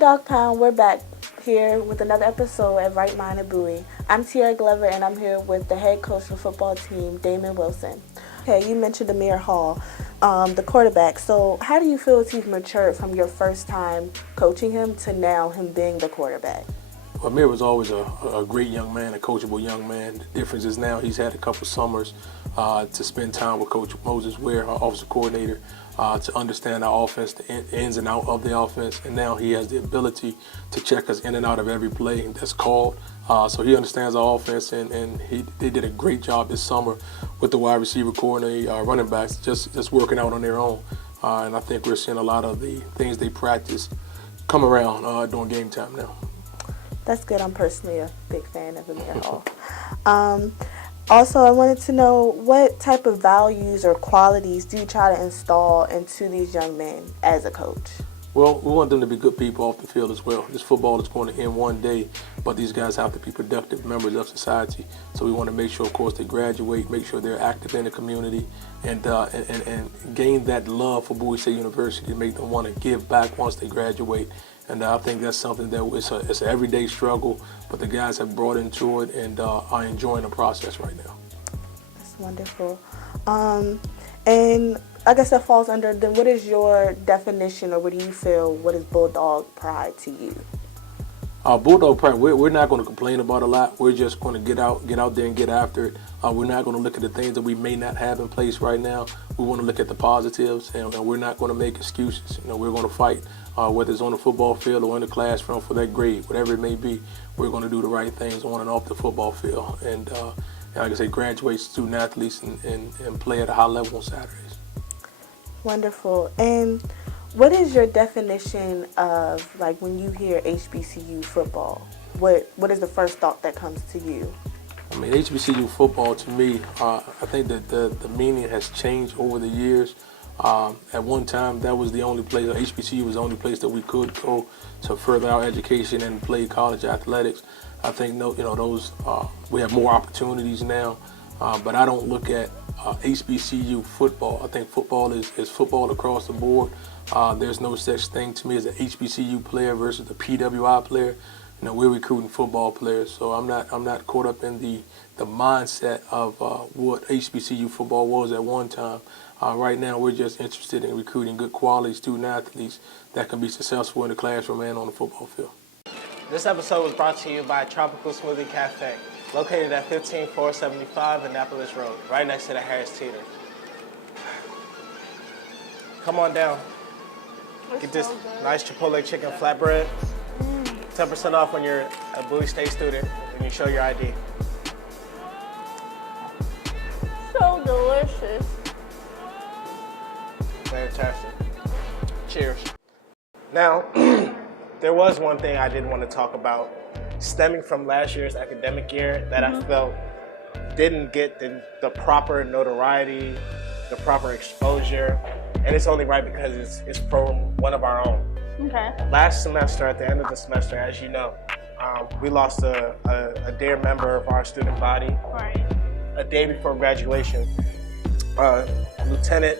Dogtown, we're back here with another episode at Ritemind Bowie. I'm Tiara Glover, and I'm here with the head coach of the football team, Damon Wilson. Okay, you mentioned Amir Hall, the quarterback. So how do you feel as he's matured from your first time coaching him to now him being the quarterback? Well, Amir was always a great young man, a coachable young man. The difference is now he's had a couple summers to spend time with Coach Moses Ware, our offensive coordinator, to understand our offense, the ins and outs of the offense, and now he has the ability to check us in and out of every play that's called. So he understands our offense, and they did a great job this summer with the wide receiver core and the running backs just working out on their own. And I think we're seeing a lot of the things they practice come around during game time now. That's good. I'm personally a big fan of Amir Hall. Also, I wanted to know what type of values or qualities do you try to install into these young men as a coach? Well, we want them to be good people off the field as well. This football is going to end one day, but these guys have to be productive members of society. So we want to make sure, of course, they graduate, make sure they're active in the community, and gain that love for Bowie State University, make them want to give back once they graduate. And I think that's something that it's an everyday struggle, but the guys have brought into it and are enjoying the process right now. That's wonderful. And I guess that falls under, then what is your definition, or what do you feel, what is bulldog pride to you? Bulldog pride, we're not going to complain about a lot. We're just going to get out there and get after it. We're not going to look at the things that we may not have in place right now. We want to look at the positives, and we're not going to make excuses. We're going to fight, whether it's on the football field or in the classroom for that grade, whatever it may be. We're going to do the right things on and off the football field, and like I say, graduate student athletes and play at a high level on Saturdays. Wonderful. And what is your definition of, like, when you hear HBCU football? What is the first thought that comes to you? I mean, HBCU football, to me, I think that the meaning has changed over the years. At one time, that was the only place, HBCU was the only place that we could go to further our education and play college athletics. I think those we have more opportunities now, but I don't look at HBCU football. I think football is football across the board. There's no such thing to me as an HBCU player versus a PWI player. We're recruiting football players, so I'm not caught up in the mindset of what HBCU football was at one time. Right now, we're just interested in recruiting good quality student athletes that can be successful in the classroom and on the football field. This episode was brought to you by Tropical Smoothie Cafe, located at 15475 Annapolis Road, right next to the Harris Teeter. Come on down. Get this nice Chipotle chicken flatbread. 10% off when you're a Bowie State student and you show your ID. So delicious. Fantastic. Cheers. Now, there was one thing I did want to talk about stemming from last year's academic year that I felt didn't get the proper notoriety, the proper exposure, and it's only right because it's from one of our own. Okay. Last semester, at the end of the semester, as you know, we lost a dear member of our student body. Right. A day before graduation. Lieutenant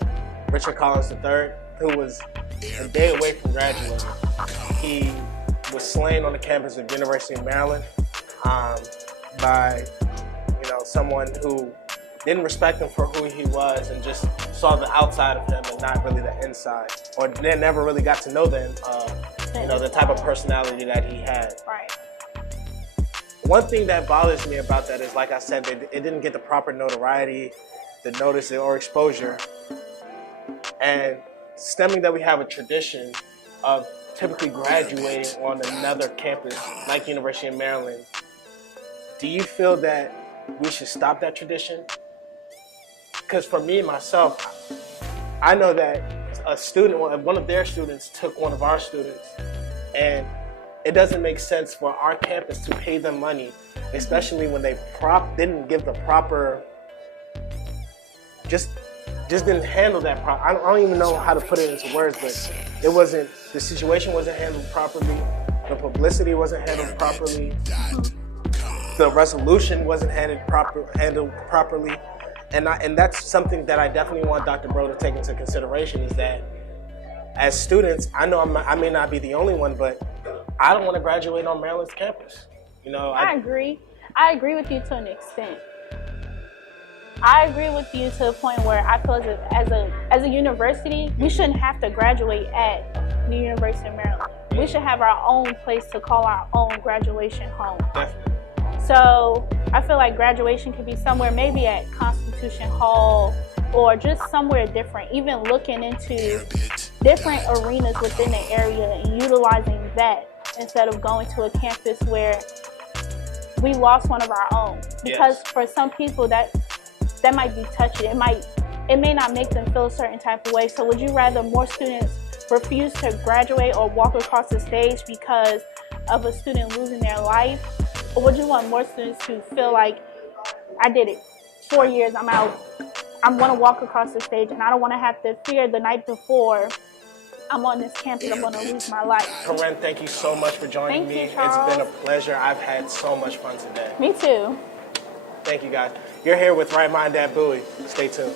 Richard Collins III, who was a day away from graduating. He was slain on the campus of University of Maryland by someone who didn't respect him for who he was and just saw the outside of him and not really the inside, or they never really got to know the type of personality that he had. Right. One thing that bothers me about that is, like I said, it didn't get the proper notoriety, the notice or exposure, and stemming that we have a tradition of typically graduating on another campus like University of Maryland. Do you feel that we should stop that tradition? Because for me, myself, I know that a student, one of their students took one of our students, and it doesn't make sense for our campus to pay them money, especially when they didn't give the proper, just just didn't handle that I don't even know how to put it into words, but the situation wasn't handled properly, the publicity wasn't handled properly, the resolution wasn't handled properly, and that's something that I definitely want Dr. Bro to take into consideration, is that as students, I know I may not be the only one, but I don't want to graduate on Maryland's campus. You know, I agree. I agree with you to an extent. I agree with you to the point where I feel as a university, we shouldn't have to graduate at the University of Maryland. We should have our own place to call our own graduation home. Definitely. So I feel like graduation could be somewhere, maybe at Constitution Hall or just somewhere different, even looking into different arenas within the area and utilizing that instead of going to a campus where we lost one of our own. Because for some people that might be touchy. It may not make them feel a certain type of way. So would you rather more students refuse to graduate or walk across the stage because of a student losing their life? Or would you want more students to feel like, I did it, 4 years, I'm out, I want to walk across the stage and I don't want to have to fear the night before I'm on this campus, I'm going to lose my life. Caryne, thank you so much for joining me. Thank you, Charles. It's been a pleasure. I've had so much fun today. Me too. Thank you, guys. You're here with Ritemind Bowie. Stay tuned.